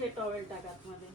हे टॉवेल टाका आतमध्ये.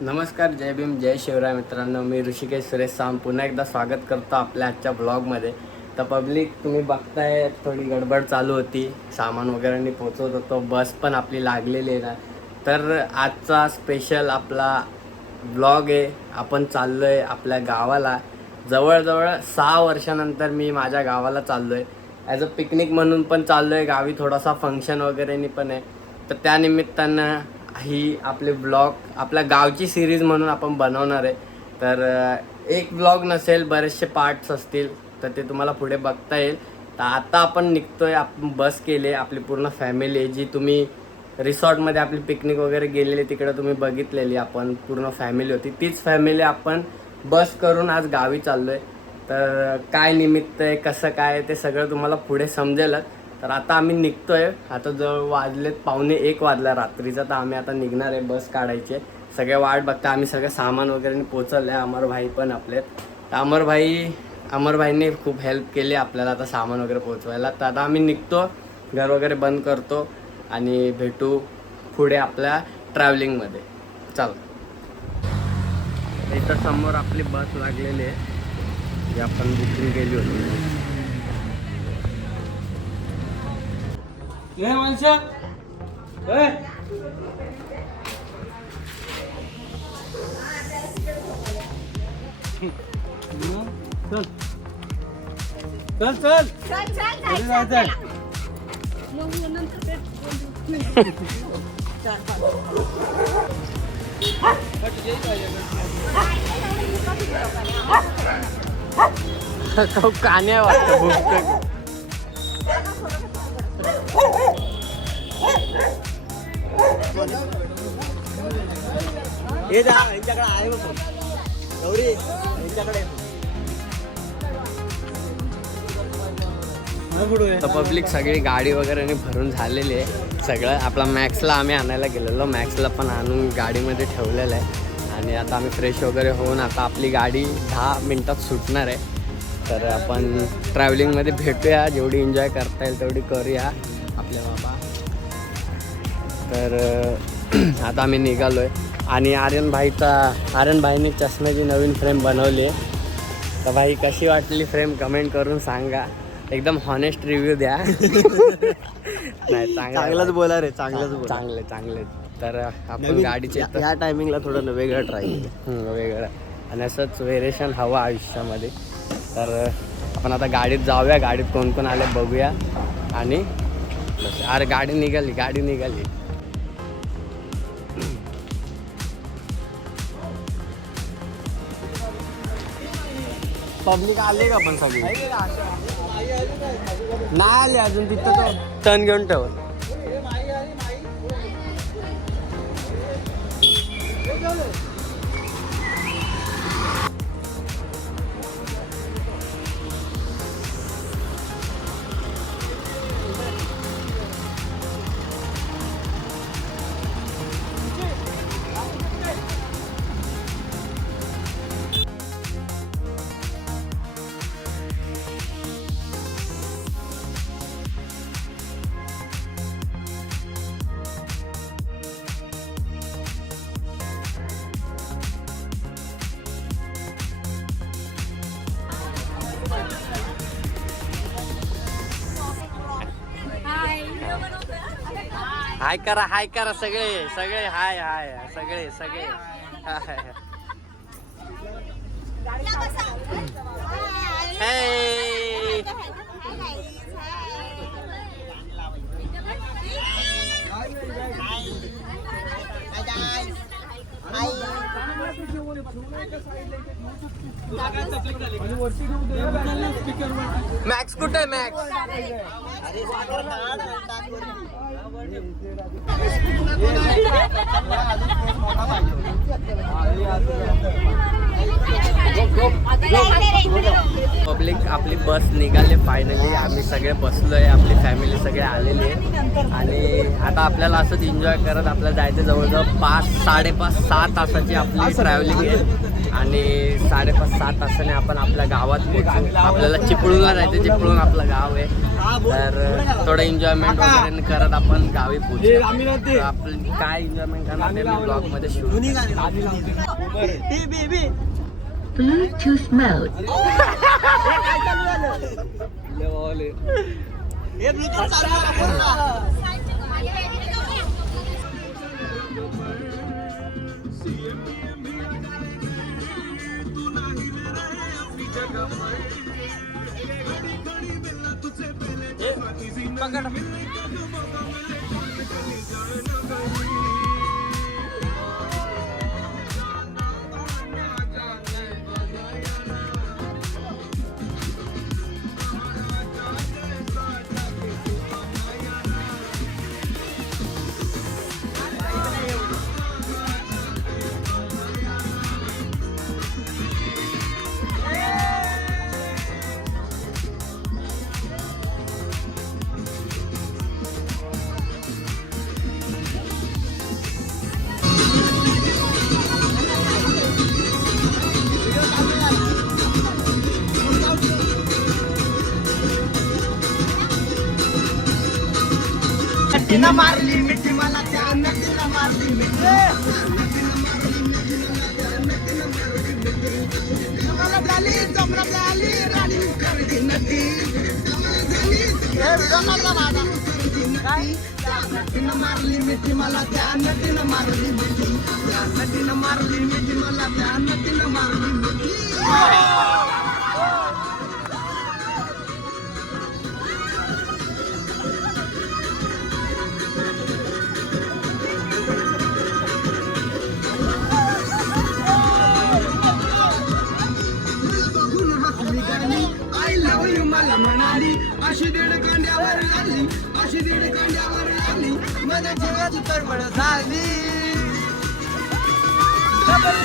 नमस्कार, जय भीम, जय शिवराय मित्रांनो. मी ऋषिकेश सुरेश साम पुन्हा एकदा स्वागत करतो आपल्या आजच्या ब्लॉगमध्ये. तर पब्लिक तुम्ही बघताय, थोडी गडबड चालू होती, सामान वगैरे पोचवत होतो, बस पण आपली लागलेली आहे ना. तर आजचा स्पेशल आपला ब्लॉग आहे. आपण चाललो आहे आपल्या गावाला. जवळजवळ 6 वर्षानंतर मी माझ्या गावाला चाललो आहे. ॲज अ पिकनिक म्हणून पण चाललो आहे. गावी थोडासा फंक्शन वगैरेनी पण आहे. तर त्यानिमित्तानं ही आपले ब्लॉग आपल्या गावची सिरीज म्हणून आपण बनवणार आहे. तर एक ब्लॉग नसेल, बरेचसे पार्ट्स असतील, तर ते तुम्हाला पुढे बघता येईल. तर आता आपण निघतोय. आपण बस केली, आपली पूर्ण फॅमिली आहे, जी तुम्ही रिसॉर्टमध्ये आपली पिकनिक वगैरे गेलेली तिकडे तुम्ही बघितलेली. आपण पूर्ण फॅमिली होती, तीच फॅमिली आपण बस करून आज गावी चाललो आहे. तर काय निमित्त आहे, कसं काय, ते सगळं तुम्हाला पुढे समजेलच. तर आता आम्ही निघतोय. आता जवळ वाजलेत 12:45 वाजला रात्रीचा. तर आम्ही आता निघणार आहे, बस काढायचे. सगळे वाट बघता. आम्ही सगळं सामान वगैरे पोचवलं आहे. अमर भाई पण आपले. तर अमर भाईंनी खूप हेल्प केली आपल्याला आता सामान वगैरे पोचवायला. तर आता आम्ही निघतो, घर वगैरे बंद करतो आणि भेटू पुढे आपल्या ट्रॅव्हलिंगमध्ये. चल, इथं समोर आपली बस लागलेली आहे, जी आपण बुकिंग केली होती. ये माणसा ए चल चल चल चल कान्या वाटतं. हे जा यांच्याकडे आहे बघ गौरी यांच्याकडे. तर पब्लिक सगळी गाडी वगैरे भरून झालेली आहे. सगळं आपला मॅक्सला आम्ही आणायला गेलेलो, मॅक्सला पण आणून गाडीमध्ये ठेवलेलं आहे. आणि आता आम्ही फ्रेश वगैरे होऊन आता आपली गाडी 10 मिनटात सुटणार आहे. तर आपण ट्रॅव्हलिंगमध्ये भेटूया, जेवढी एन्जॉय करता येईल तेवढी करूया आपल्या बाबा. तर आता आम्ही निघालो आहे. आणि आर्यन भाईने चष्म्याची नवीन फ्रेम बनवली आहे. तर भाई कशी वाटली फ्रेम कमेंट करून सांगा. एकदम हॉनेस्ट रिव्ह्यू द्या. नाही, चांगलंच बोला रे, चांगलंच बोला. चांगले. तर आपण गाडीचे या टायमिंगला थोडं वेगळं ट्राय वेगळं आणि असंच व्हेरिएशन हवं आयुष्यामध्ये. तर आपण आता गाडीत जाऊया, गाडीत कोण कोण आले बघूया. आणि अरे गाडी निघाली. पब्लिक आले का पण सगळी? नाही आले अजून. तिथं तो टर्न घेऊन ठेव. हाय करा सगळे हाय सगळे हाय. Hey. मॅक्स कुठे आहे मॅक्स? पब्लिक आपली बस निघाली फायनली. आम्ही सगळे बसलोय, आपली फॅमिली सगळे आलेली आहे आणि आता आपल्याला असंच एन्जॉय करत आपल्याला जायचं. जवळजवळ 5-5.5-6 तासाची आपली ट्रॅव्हलिंग आहे आणि 5.5-6 तासाने आपण आपल्या गावात पोहोचू. आपल्याला चिपळूणला जायचं, चिपळूण आपलं गाव आहे. तर थोडं एन्जॉयमेंट वगैरे करत आपण गावी पोहोचू. आपण काय एन्जॉयमेंट करणार ते मी ब्लॉगमध्ये शूट. Bluetooth mode. तिनं मारली मिठी मला त्या नदीनं मारली मिठी मला झाली जमरात आली राणी करडी नदी हे व्हिडिओ काढला माझा काय नदीनं मारली मिठी मला त्या नदीनं मारली मिठी त्या नदीनं मारली मिठी मला त्या नदीनं मारली मिठी मला म्हणाली अशी दीड कांड्यावर आली अशी दीड कांड्यावर आली माझ्या जीवाची तळमळ झाली डबल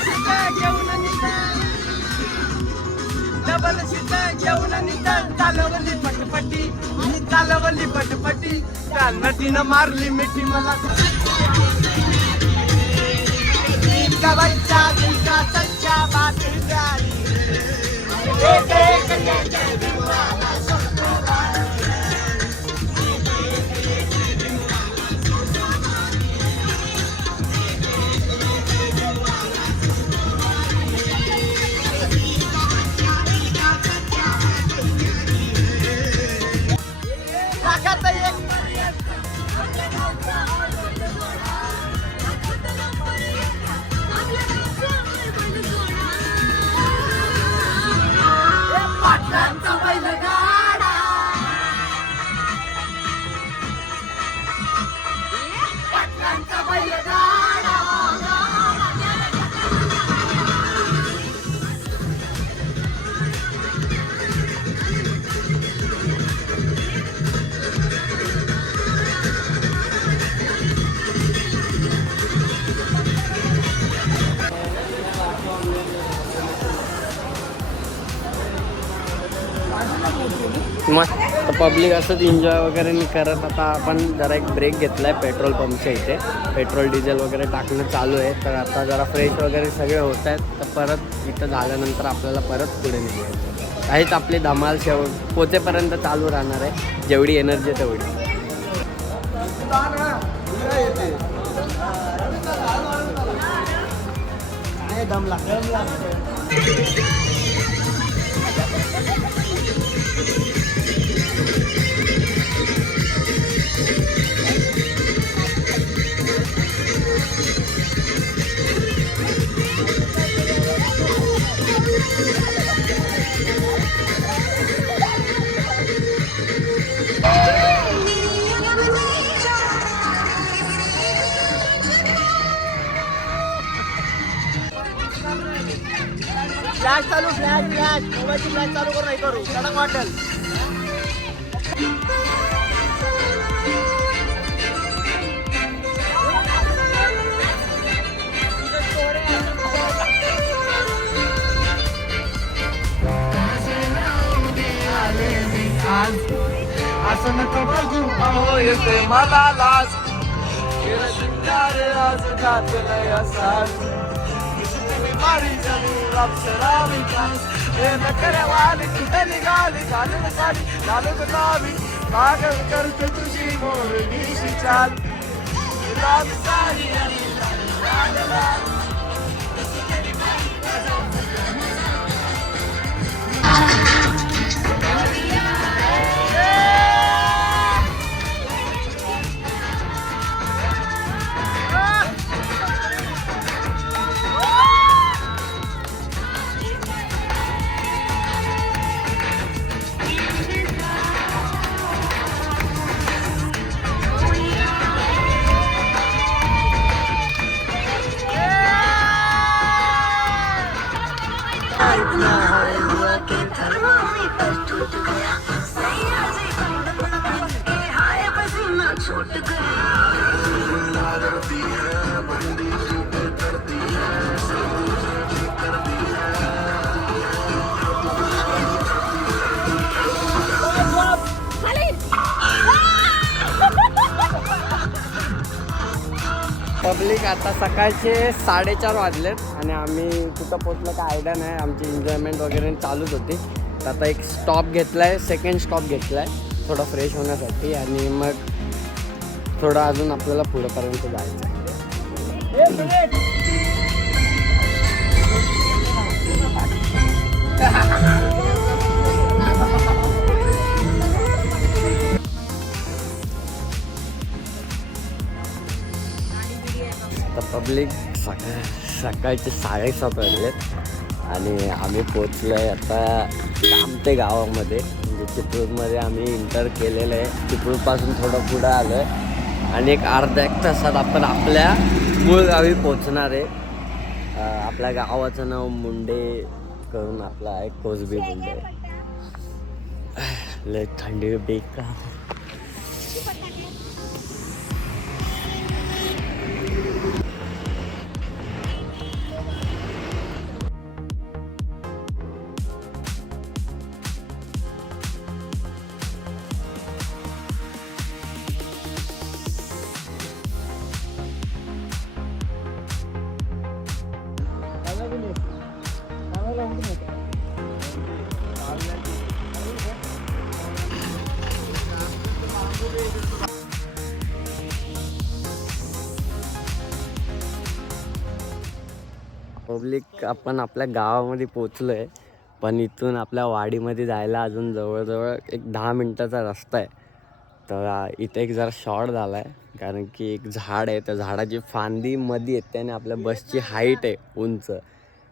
सीट घेऊन निघाल चालवली पटपटी मी चालवली पटपटी त्या नदीनं मारली मिठी मला का बच्चा दिलका सच्चा बात मस्त पब्लिक असंच एन्जॉय वगैरे नाही करत. आता आपण जरा एक ब्रेक घेतला आहे पेट्रोल पंपच्या इथे. पेट्रोल डिझेल वगैरे टाकणं चालू आहे. तर आता जरा फ्रेश वगैरे सगळे होत आहेत. तर परत इथं झाल्यानंतर आपल्याला परत पुढे निघायचं. काहीच आपली धमाल पोचेपर्यंत चालू राहणार आहे. जेवढी एनर्जी तेवढी. दम लागतो. फ्लॅश चालू फ्लॅश मोबाईलची फ्लॅश चालू करू नाही करू कडक वाटेल. असं नको बघू अहो येते मला लाज आज घातलंय असाच तुम्ही मारी जमी अप्सरा विकास हे नकऱ्या वाली कुठे निघाली घालून साडी घालून नावी पागल करते तुझी मोरणीची चाल गुलाबी साडी आणि लाल लाल. पब्लिक आता सकाळचे 4:30 वाजलेत आणि आम्ही कुठं पोचलं काय आयडिया नाही. आमची एन्जॉयमेंट वगैरे चालूच होती. तर आता एक स्टॉप घेतला आहे, सेकंड स्टॉप घेतला आहे थोडं फ्रेश होण्यासाठी आणि मग थोडं अजून आपल्याला पुढेपर्यंत जायचं आहे. तर पब्लिक सकाळचे 7:30 वाजलेत आणि आम्ही पोचलो आहे आता कामते गावामध्ये. म्हणजे चिपळूणमध्ये आम्ही इंटर केलेलं आहे. चिपळूणपासून थोडं पुढं आलो आहे आणि एक अर्धा एक तासात आपण आपल्या मूळ गावी पोचणार आहे. आपल्या गावाचं नाव मुंडे करून आपला आहे कोसबी मुंडे. लय थंडी बेकार. पब्लिक आपण आपल्या गावामध्ये पोचलो आहे, पण इथून आपल्या वाडीमध्ये जायला अजून जवळजवळ एक 10 मिनटाचा रस्ता आहे. तर इथे एक जरा शॉर्ट झाला आहे कारण की एक झाड आहे, त्या झाडाची फांदी मध्ये येते आणि आपल्या बसची हाईट आहे उंच,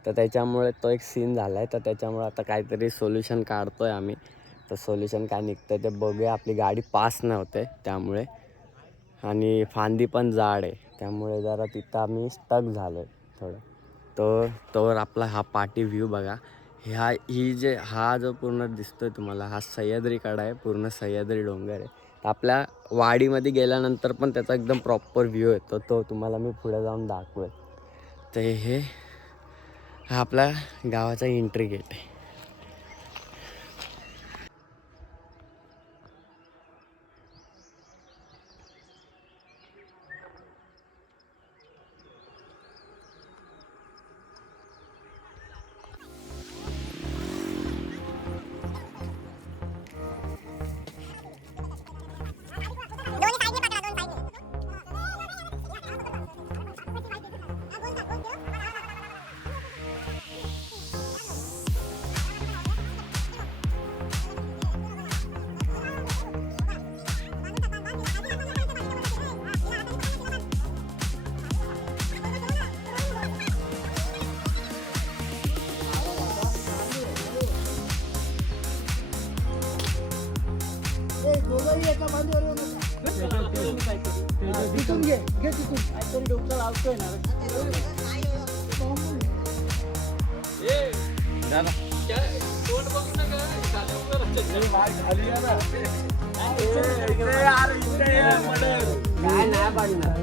तर त्याच्यामुळे तो एक सीन झाला आहे. तर त्याच्यामुळे आता काहीतरी सोल्युशन काढतो आहे आम्ही. तर सोल्युशन काय निघतं आहे ते बघूया. आपली गाडी पास नाही होते त्यामुळे, आणि फांदी पण जाड आहे त्यामुळे जरा तिथं आम्ही स्टक झालो आहे थोडं. तोवर आपला हा पाठी व्ह्यू बघा. हा जो पूर्ण दिसतोय तुम्हाला हा सह्याद्रीकडा आहे, पूर्ण सह्याद्री डोंगर आहे. आपल्या वाडीमध्ये गेल्यानंतर पण त्याचा एकदम प्रॉपर व्ह्यू येतो, तो तुम्हाला मी पुढे जाऊन दाखवेल. तर हा आपला गावाचा एंट्री गेट आहे. तिथून घे तिथून काहीतरी डोक्याला लावतोय ना. काय नाही पाडणार.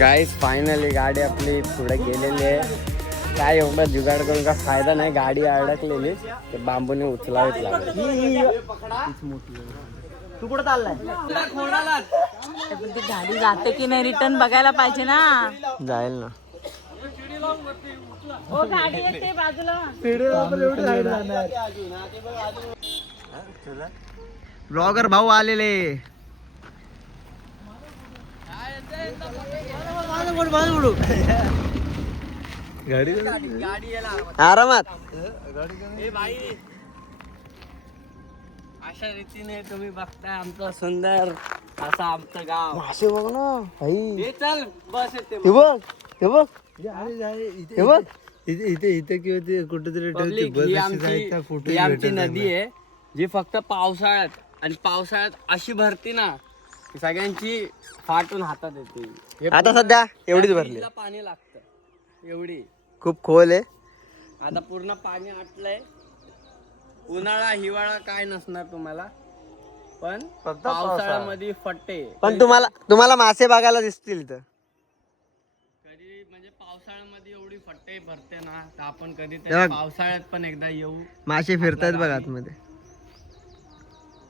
गाईस फायनली गाडी आपली पुढे गेलेली आहे. काय एवढा जुगाड करून का फायदा नाही, गाडी अडकलेली ते बांबूने उचलावीच लागली. तू कुठं चाललाय? ती गाडी जाते की नाही रिटर्न बघायला पाहिजे ना. जाईल ना. हो गाडी येते बाजूला. ब्लॉगर भाऊ आलेले. आरामात. अशा रीतीने तुम्ही बघताय आमचं सुंदर असं आमचं गाव. मासे बघ ना भाई. हे चल बस येते. हे बघ हे बघ हे बघ इथे किंवा ते कुठेतरी Public, ही आमची नदी आहे जी फक्त पावसाळ्यात आणि पावसाळ्यात अशी भरती ना की सगळ्यांची फाटून हातात येते. हे आता सध्या एवढीच भरली. नदीला पाणी लागतं एवढी. खूप खोल आहे. आता पूर्ण पाणी आटलंय. उन्हाळा हिवाळा काय नसणार तुम्हाला, पण फक्त पावसाळ्यामध्ये फट्टे. पण तुम्हाला मासे बघायला दिसतील इथं. कधी म्हणजे पावसाळ्यामध्ये एवढी फट्टे भरते ना, तर आपण कधी तेव्हा- पावसाळ्यात पण एकदा येऊ. मासे फिरतायत बघा आतमध्ये.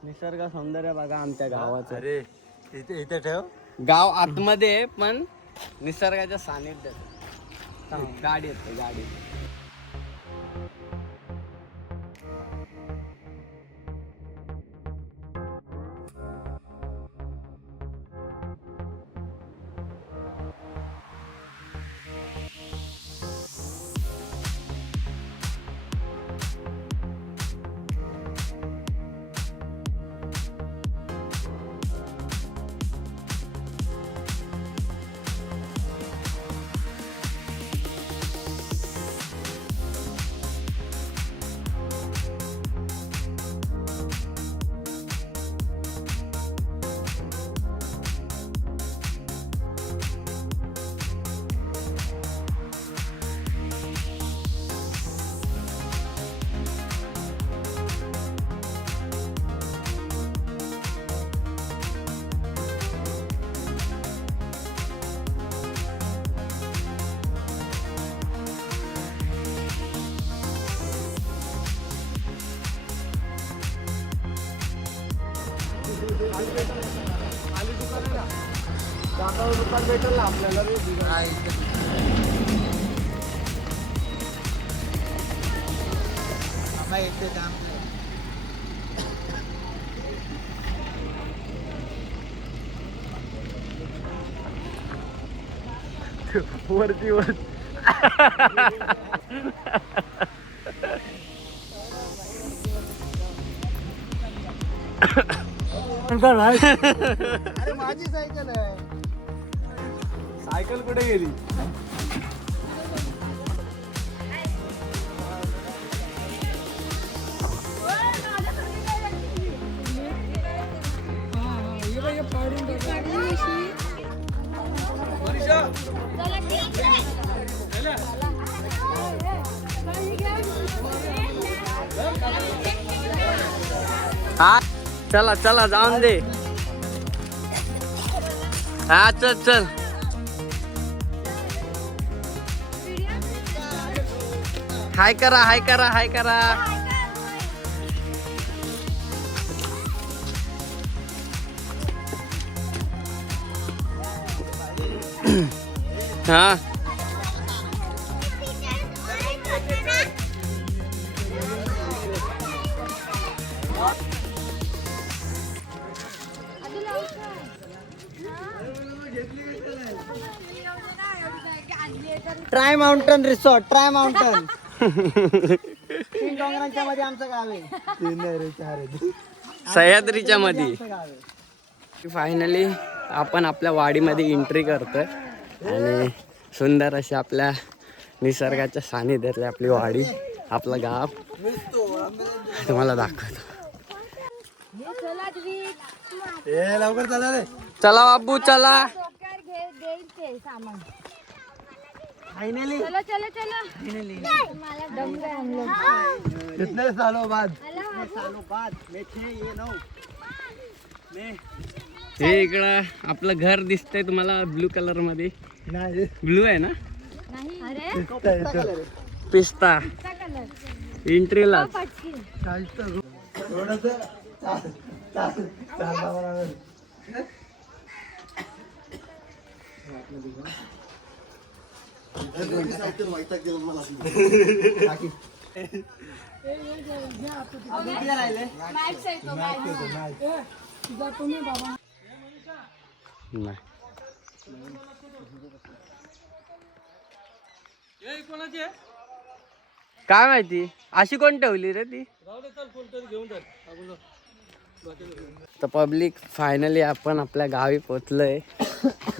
निसर्ग सौंदर्य बघा आमच्या गावाचं. अरे इथे ठेव. गाव आतमध्ये आहे, पण निसर्गाच्या सानिध्यात. गाडी येते गाडी. दुकान भेटेल ना आपल्याला. वरती वर अरे माझी सायकल आहे. सायकल कुठे गेली? हा चला चला जाऊन दे. हा चल चल. हाय करा हाय करा हाय करा. हा try mountain resort. Try mountain. तीन डोंगरांच्या मध्ये आमचं गाव आहे. तीन नाही रे, चार आहे. सह्याद्रीच्या मध्ये. आमचं गाव आहे. फायनली आपण आपल्या वाडीमध्ये एंट्री करतोय आणि सुंदर अशी आपल्या निसर्गाच्या सानिध्यातली आपली वाडी, आपलं गाव तुम्हाला दाखवतो. ए लवकर चला रे. चला बाबू चला. फायनली चलो चलो चलो. कितने सालों बाद. सालों बाद मैं 6 ये 9 मैं हे इकडं आपलं घर दिसतंय तुम्हाला ब्लू कलर मध्ये. नाही ब्लू आहे ना. अरे पिस्ता एंट्रीला. नाही काय माहिती अशी कोण ठेवली रे ती. तर पब्लिक फायनली आपण आपल्या गावी पोचलोय.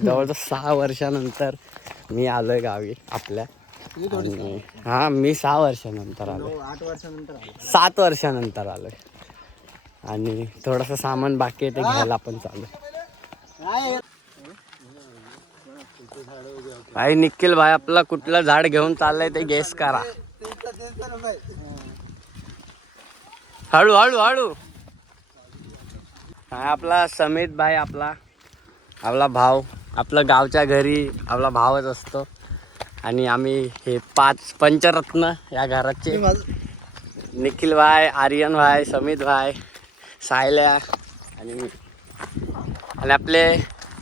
जवळजवळ 6 वर्षानंतर मी आलोय गावी आपल्या. आणि हा मी 6 वर्षानंतर आलोय. 8 वर्षानंतर आलो. 7 वर्षानंतर आलोय. आणि थोडंसं सामान बाकी आहे ते घ्यायला पण चालू. भाई निखिल भाई आपला कुठलं झाड घेऊन चाललंय ते गेस करा. हळू हळू हळू. हा आपला समित भाई, आपला भाव. आपलं गावच्या घरी आपला भावच असतो. आणि आम्ही हे 5 पंचरत्न या घराचे. निखिल भाई, आर्यन भाई, समित भाई, सायल्या आणि मी. आणि आपले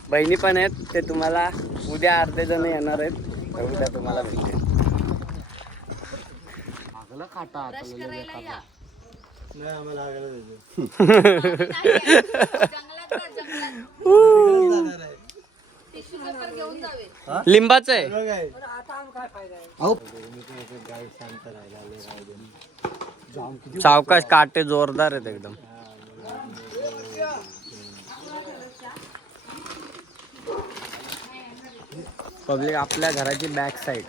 बहिणी पण आहेत. ते तुम्हाला उद्या अर्धे जण येणार आहेत. तर उद्या तुम्हाला भेटते. नाही आम्हाला लिंबाचं आहे. सावकाश काटे जोरदार आहेत एकदम. पब्लिक आपल्या घराची बॅक साईड.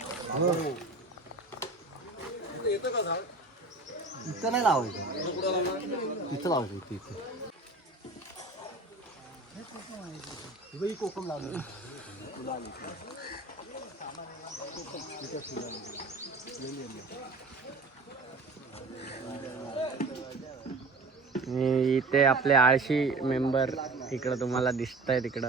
इथं नाही लावायचं. इथं लावायचं. इथे कोकम लावलं. इथे आपले आळशी मेंबर इकडं तुम्हाला दिसत आहे. तिकडं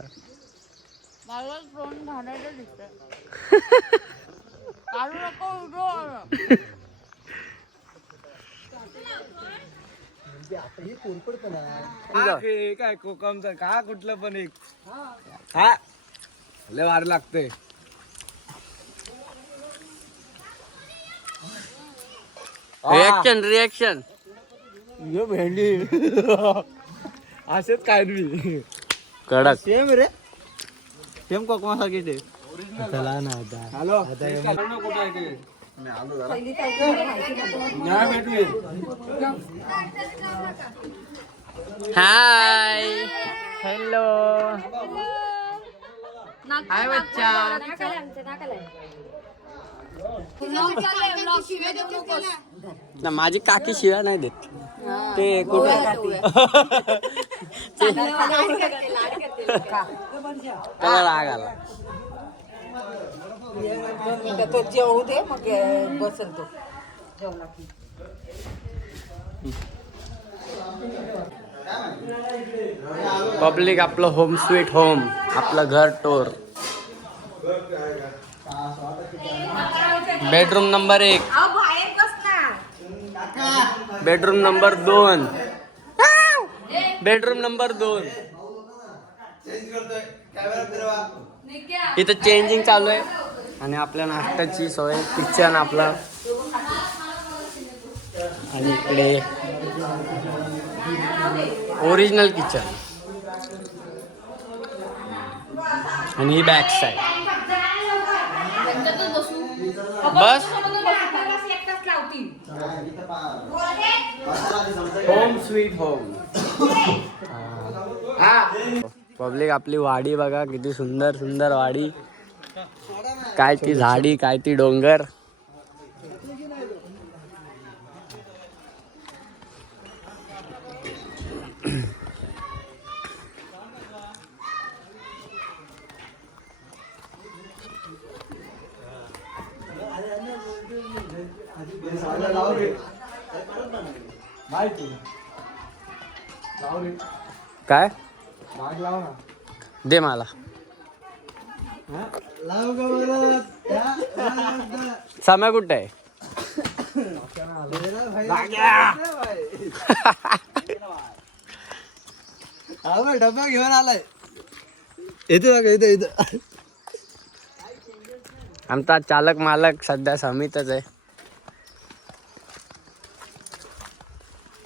काय कोकमचं का कुठलं पण एक. हा लय वार लागते. रिएक्शन भेंडी असेच काय मी कडक. सेम रे. सेम कोकमा सारखी ते. चला ना आता. हॅलो हाय हॅलो हाय बच्चा ना माझी काकी शिव्या नाही देत ते कुठे त्याला राग आला तो जेवू दे मग बसल तो पब्लिक आपलं होम स्वीट होम आपलं घर tour bedroom number 1 bedroom number 2 bedroom number 2 इथं चेंजिंग चालू आहे आणि आपल्या नाश्त्याची सोय किचन आपलं आणि इकडे ओरिजिनल किचन आणि ही बॅक साईड बस होम स्वीट होम पब्लिक आपली वाडी बघा किती सुंदर सुंदर वाडी काय ती झाडी काय ती डोंगर काय दे मला समय कुठे आहे डबा घेऊन आलाय इथे इथे इथं आमचा चालक मालक सध्या समितच आहे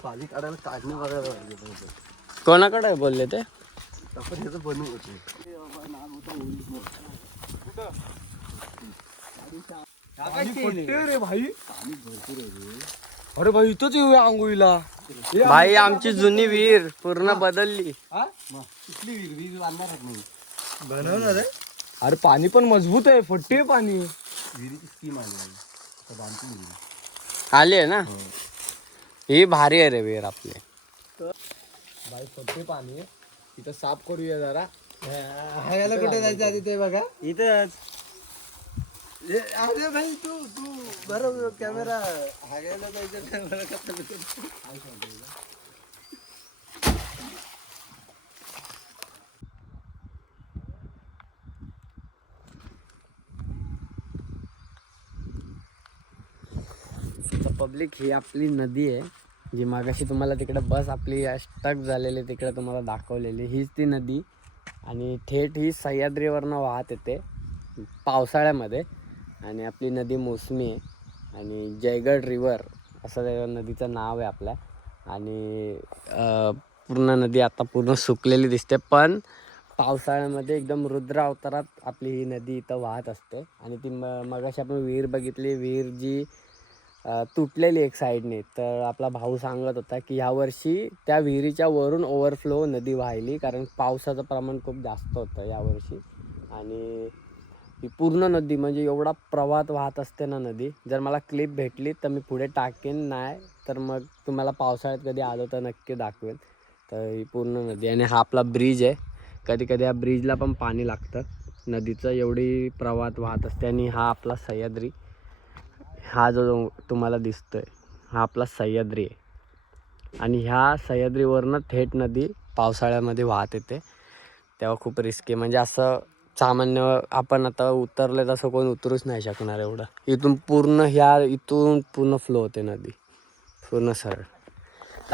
पाणी काढायला काढणे बघायला कोणाकडे बोलले ते आपण ह्याचं बनवू रे भाई अरे भाई इथंच येऊया आंघोळीला भाई आमची जुनी विहीर पूर्ण बदलली कुठली विहीर बांधणार नाही बनवणार आहे अरे पाणी पण मजबूत आहे फट्टे आहे पाणी विहिरीची स्कीम आली आली आहे ना ही भारी आहे रे विहीर आपली भाई फट्टे पाणी इथं साफ करूया जरा हागायला कुठे जायचं आधी ते बघा इथंच अरे भाई तू बरोबर कॅमेरा हागायला जायचं कॅमेरा पब्लिक ही आपली नदी आहे जी मागाशी तुम्हाला तिकडे बस आपली स्टक झालेली तिकडे तुम्हाला दाखवलेली हीच ती नदी आणि थेट ही सह्याद्रीवरनं वाहत येते पावसाळ्यामध्ये आणि आपली नदी मोसमी आहे आणि जयगड रिवर असं त्या नदीचं नाव आहे आपल्या आणि पूर्ण नदी आता पूर्ण सुकलेली दिसते पण पावसाळ्यामध्ये एकदम रुद्र अवतारात आपली ही नदी इथं वाहत असते आणि ती मगाशी आपण विहीर बघितली विहीर जी तुटलेली एक साईडने तर आपला भाऊ सांगत होता की ह्यावर्षी त्या विहिरीच्या वरून ओव्हरफ्लो नदी वाहिली कारण पावसाचं प्रमाण खूप जास्त होतं यावर्षी आणि ही पूर्ण नदी म्हणजे एवढा प्रवाहात वाहत असते ना नदी जर मला क्लिप भेटली तर मी पुढे टाकेन नाही तर मग तुम्हाला पावसाळ्यात कधी आलो तर नक्की दाखवेन तर ही पूर्ण नदी आणि हा आपला ब्रिज आहे कधी कधी या ब्रिजला पण पाणी लागतं नदीचं एवढी प्रवाहात वाहत असते आणि हा आपला सह्याद्री हा जो तुम्हाला दिसतोय हा आपला सह्याद्री आहे आणि ह्या सह्याद्रीवरनं थेट नदी पावसाळ्यामध्ये वाहत येते तेव्हा खूप रिस्की म्हणजे असं सामान्य आपण आता उतरले तसं कोण उतरूच नाही शकणार एवढं इथून पूर्ण फ्लो होते नदी पूर्ण सरळ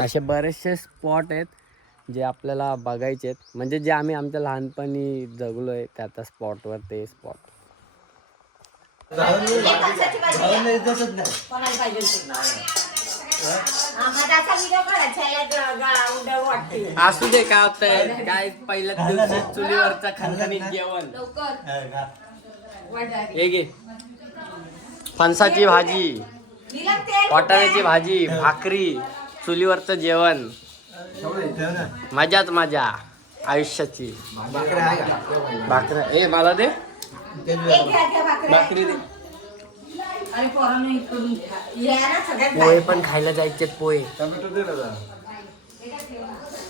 असे बरेचसे स्पॉट आहेत जे आपल्याला बघायचे आहेत म्हणजे जे आम्ही आमच्या लहानपणी जगलो आहे त्या त्या स्पॉटवर ते स्पॉट असू दे काय होतंय काय पहिल्याच दिवशी चुलीवरचा खणखणीत जेवण हे घे फणसाची भाजी वाटाण्याची भाजी भाकरी चुलीवरचं जेवण मजाच मजा आयुष्याची. भाकऱ्या ए मला दे भाकरी दे. पोहे पण खायला जायचे पोहे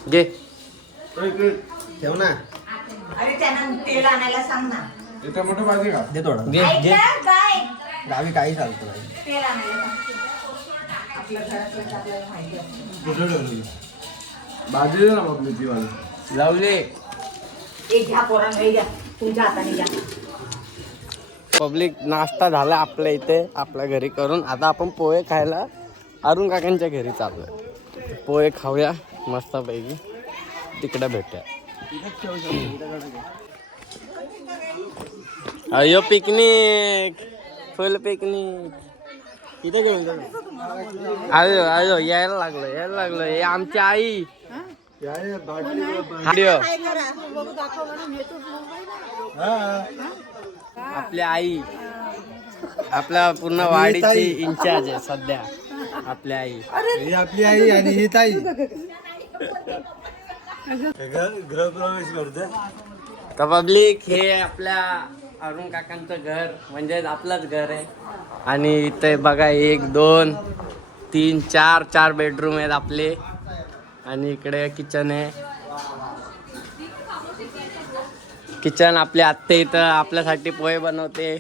घे. ठेव ना. अरे त्यांना तेल आणायला सांग ना. दे थोडं. गावी काही चालतं तेल आणायला आपल्या घरातलं आपल्याला माहिती आहे. बाजरी ना मग मिरची वाली लावले. एक घ्या पोरांना, हे घ्या तुमच्या हाताने घ्या. पब्लिक नाश्ता झाला आपल्या इथे आपल्या घरी करून. आता आपण पोहे खायला अरुण काकांच्या घरी चाललोय. पोहे खाऊया मस्तपैकी, तिकडे भेटूया. अयो पिकनिक, फुल पिकनिक इथे घेऊन जाऊ. अयो अयो यायला लागलो हे आमची आई. आपली आई आपल्या पूर्ण वाडीची इन्चार्ज आहे सध्या. आपली आई, ही आपली आई आणि ही ताई. गृहप्रवेश करते. तर पब्लिक हे आपल्या अरुण काकांचं घर म्हणजे आपलंच घर आहे. आणि इथे बघा 1 2 3 4 बेडरूम आहेत आपले. आणि इकडे किचन आहे. किचन आपली आत्ते इथं आपल्यासाठी पोहे बनवते.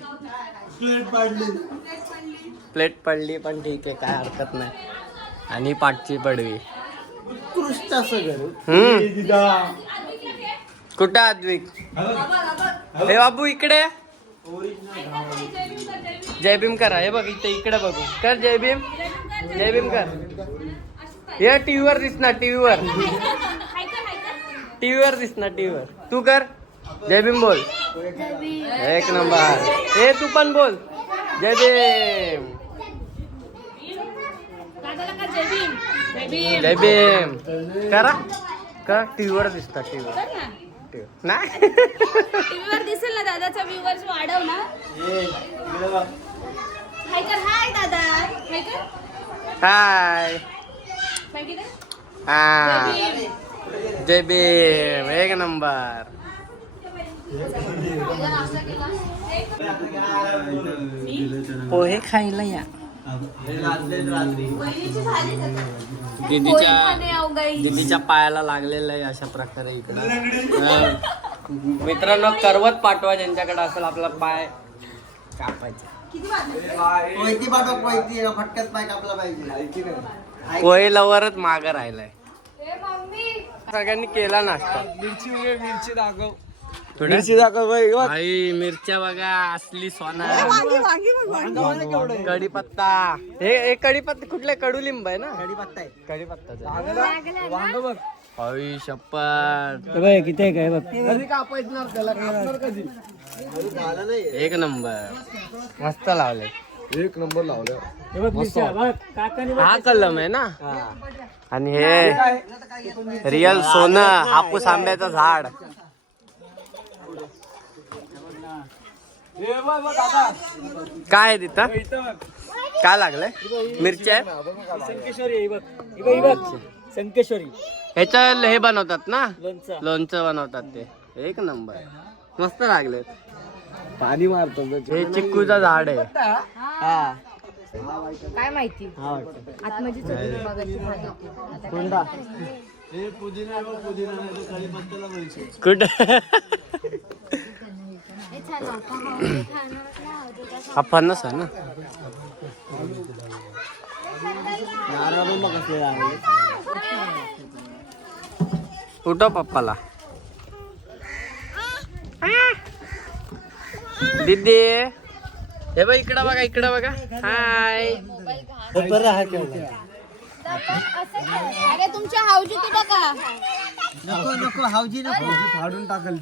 प्लेट पडली पण ठीक आहे, काय हरकत नाही. आणि पाठची पडवी. कुठं अद्विक? हे बाबू इकडे जय भीम करा. हे बघ इथे इकडे बघू कर. जय भीम कर. हे टीव्हीवर दिसणार, टीव्हीवर दिसणार टीव्हीवर. तू कर जय भीम बोल. एक नंबर. हे तू पण बोल जय भीम. जय भीम करा का. टीव्हीवर दिसतात, टीव्हीवर नाही. टीव्हीवर दिसेल ना दादाचा व्ह्यूअर्स वाढव ना. हाय कर. हाय दादा. हाय कर. हाय बाकी काय? हा जय भीम. एक नंबर. पोहे खायला या. दीदीच्या पायाला लागलेलं आहे अशा प्रकारे इकडं. मित्रांनो करवत पाठवा ज्यांच्याकडे असेल आपला पाय कापायचा. फटक्यात पाय कापला पाहिजे. पोहे लवरच मागं राहिलाय. सगळ्यांनी केला नाश्ता. मिरची दाखव. मिरची दाखव. आई मिरच्या बघा असली सोना. कढीपत्ता. हे कढीपत्ता कुठले कडुलिंब आहे ना. कढीपत्ता वांग बघ. आई शपथ. किती काय बघ. कधी कापायचं त्याला, कापणार कधी. एक नंबर मस्त लावले. एक नंबर लावलं. हा कलम आहे ना. आणि हे रिअल सोनं हापूस आंब्याचं झाड. काय आहे तिथं, काय लागलंय. मिरच्या संकेश्वरी ह्याचं हे बनवतात ना, लोणचं बनवतात ते. एक नंबर मस्त लागले. पाणी मारतो. हे चिक्कूचं झाड आहे. काय माहिती आतमध्ये कुठं हा फणस आहे ना. उठव पप्पाला. दीदी हे बघ इकडं बघा, इकडं बघा. हाय. अरे तुमच्या हावजी तू बघा. नको हावजी नको. फाडून टाकल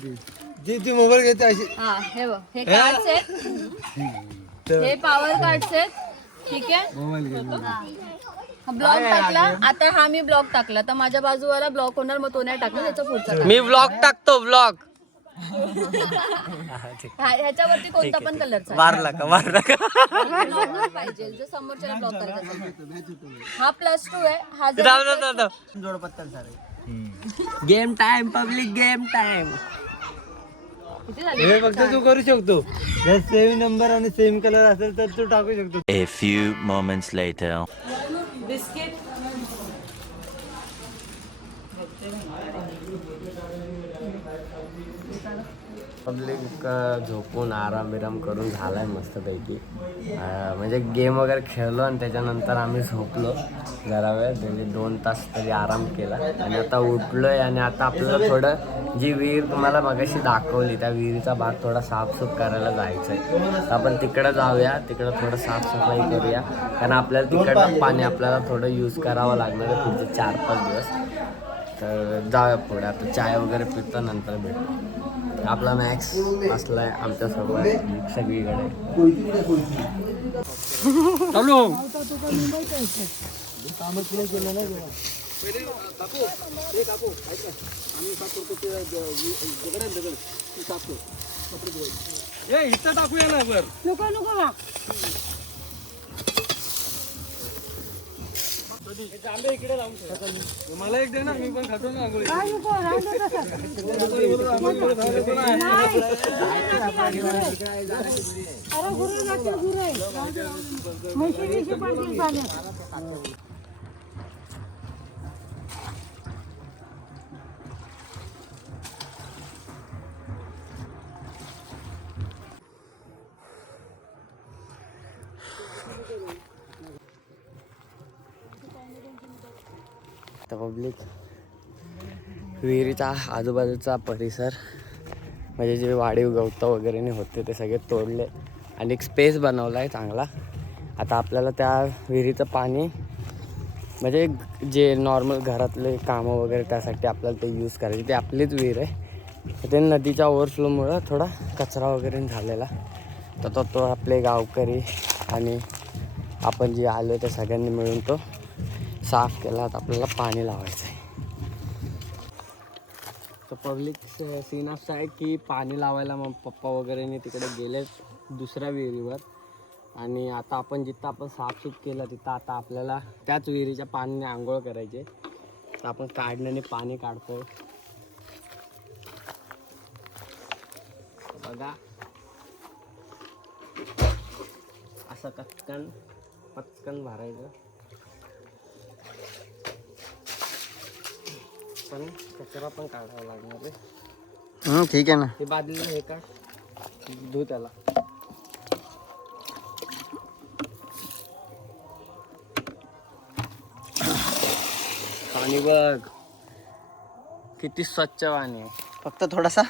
ती मोबाईल घेते अशी. हा हे बघ, हे कार्ड्स आहेत, हे पॉवर कार्ड्स आहेत. ठीक आहे. ब्लॉग टाकला आता. हा मी ब्लॉग टाकला तर माझ्या बाजूवाला ब्लॉग होणार, मग तो नाही टाकला त्याचा पुढचा. मी व्लॉग टाकतो, व्लॉग. ह्याच्यावरती कोणता पण कलरचा मारला का पाहिजे जो समोरच्याला ब्लॉक करायचा. हा +2 आहे. हा जोड पत्ता game time public game time. हे फक्त तू करू शकतो. जर सेम नंबर आणि सेम कलर असेल तर तू टाकू शकतो. A few moments later. Biscuit public झोपून आराम बिराम करून झालाय मस्तपैकी. म्हणजे गेम वगैरे खेळलो आणि त्याच्यानंतर आम्ही झोपलो जरा वेळ, म्हणजे 2 तास तरी आराम केला आणि आता उठलोय. आणि आता आपल्याला थोडं जी विहीर तुम्हाला मगाशी दाखवली त्या विहिरीचा भाग थोडा साफसूफ करायला जायचं आहे. तर आपण तिकडं जाऊया, तिकडं थोडं साफसफाई करूया, कारण आपल्याला तिकडनं पाणी आपल्याला थोडं यूज करावं लागणार आहे पुढचे 4-5 दिवस. तर जाऊया पुढे. आता चाय वगैरे पितो, नंतर भेटू. आपला मॅक्स असलाय आमच्यासोबत सगळीकडे. चालू इथं टाकूया ना बर. इकडे लावून मला एक दे ना, मी पण खातो ना आंघोळी. तर पब्लिक विहिरीचा आजूबाजूचा परिसर म्हणजे जे वाढीव गवतं वगैरे नाही होते ते सगळे तोडले आणि एक स्पेस बनवला आहे चांगला. आता आपल्याला त्या विहिरीचं पाणी म्हणजे जे नॉर्मल घरातले कामं वगैरे त्यासाठी आपल्याला ते यूज करायचे. ते आपलीच विहीर आहे. ते नदीच्या ओव्हरफ्लोमुळं थोडा कचरा वगैरे झालेला, तर तो आपले गावकरी आणि आपण जे आलो त्या सगळ्यांनी मिळून तो साफ केला. तर आपल्याला पाणी लावायचं आहे. तर पब्लिक सीन असा आहे की पाणी लावायला मग पप्पा वगैरेने तिकडे गेले दुसऱ्या विहिरीवर. आणि आता आपण जिथं आपण साफसूफ केलं तिथं आता आपल्याला त्याच विहिरीच्या पाण्याने आंघोळ करायचे. तर आपण काढण्याने पाणी काढतो बघा. असं पटकन भरायचं. पण कचरा पण काढावा लागणार आहे. ठीक आहे ना. ते बादलीला हे काढ, धू त्याला. पाणी बघ किती स्वच्छ पाणी आहे. फक्त थोडासा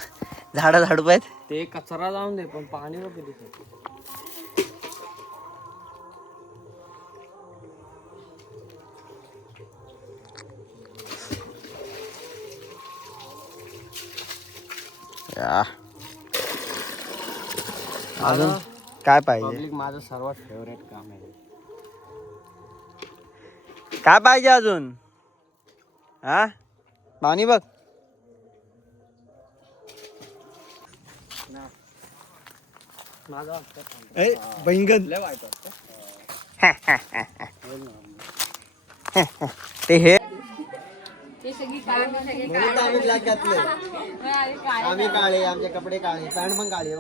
झाडू आहेत. ते कचरा जाऊन दे, पण पाणी बघ किती स्वच्छ. अजून काय पाहिजे? पब्लिक माझं सर्वात फेवरेट काम आहे. काय पाहिजे अजून? हा पाणी बघ. माझा बैंगन लय वाईट वाटतं. ते हे आम्ही ब्लॅक घातले, आम्ही काळे, आमचे कपडे काळे, पॅन्ट पण काळे.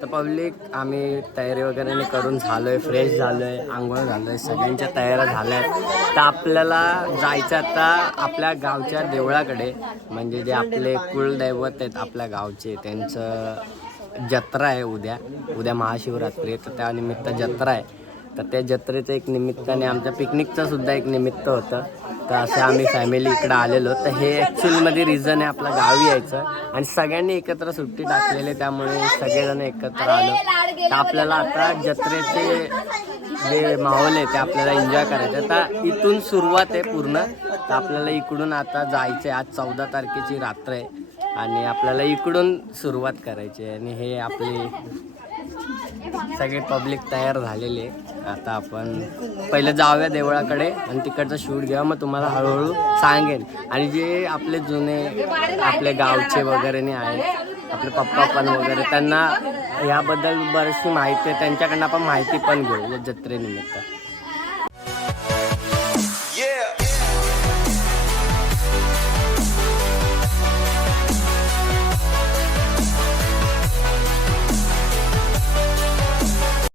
तर पब्लिक आम्ही तयारी वगैरे करून झालोय, फ्रेश झालोय, आंघोळ झालोय, सगळ्यांच्या तयाऱ्या झाल्या आहेत. तर आपल्याला जायचं आता आपल्या गावच्या देवळाकडे, म्हणजे जे आपले कुलदैवत आहेत आपल्या गावचे, त्यांचं जत्रा आहे उद्या महाशिवरात्री. तर त्यानिमित्त जत्रा आहे. तर त्या जत्रेचं एक निमित्ताने आमच्या पिकनिकचं सुद्धा एक निमित्त होतं. तर असे आम्ही फॅमिली इकडं आलेलो. तर हे ॲक्च्युअलीमध्ये रिझन आहे आपल्या गावी यायचं आणि सगळ्यांनी एकत्र सुट्टी टाकलेली, त्यामुळे सगळेजण एकत्र आलो. तर आपल्याला आता जत्रेचे जे माहोल आहे ते आपल्याला एन्जॉय करायचं. तर इथून सुरुवात आहे पूर्ण. तर आपल्याला इकडून आता जायचं आहे. आज 14 तारखेची रात्र आहे आणि आपल्याला इकडून सुरुवात करायची आहे. आणि हे आपले सगळे पब्लिक तयार झालेले. आता आपण पहिलं जाऊया देवळाकडे आणि तिकडचं शूट घेऊया, मग तुम्हाला हळूहळू सांगेन. आणि जे आपले जुने आपले गावचे वगैरे नाही आहेत, आपले पप्पा पण वगैरे, त्यांना याबद्दल बरीचशी माहिती आहे, त्यांच्याकडनं आपण माहिती पण घेऊ या जत्रेनिमित्त.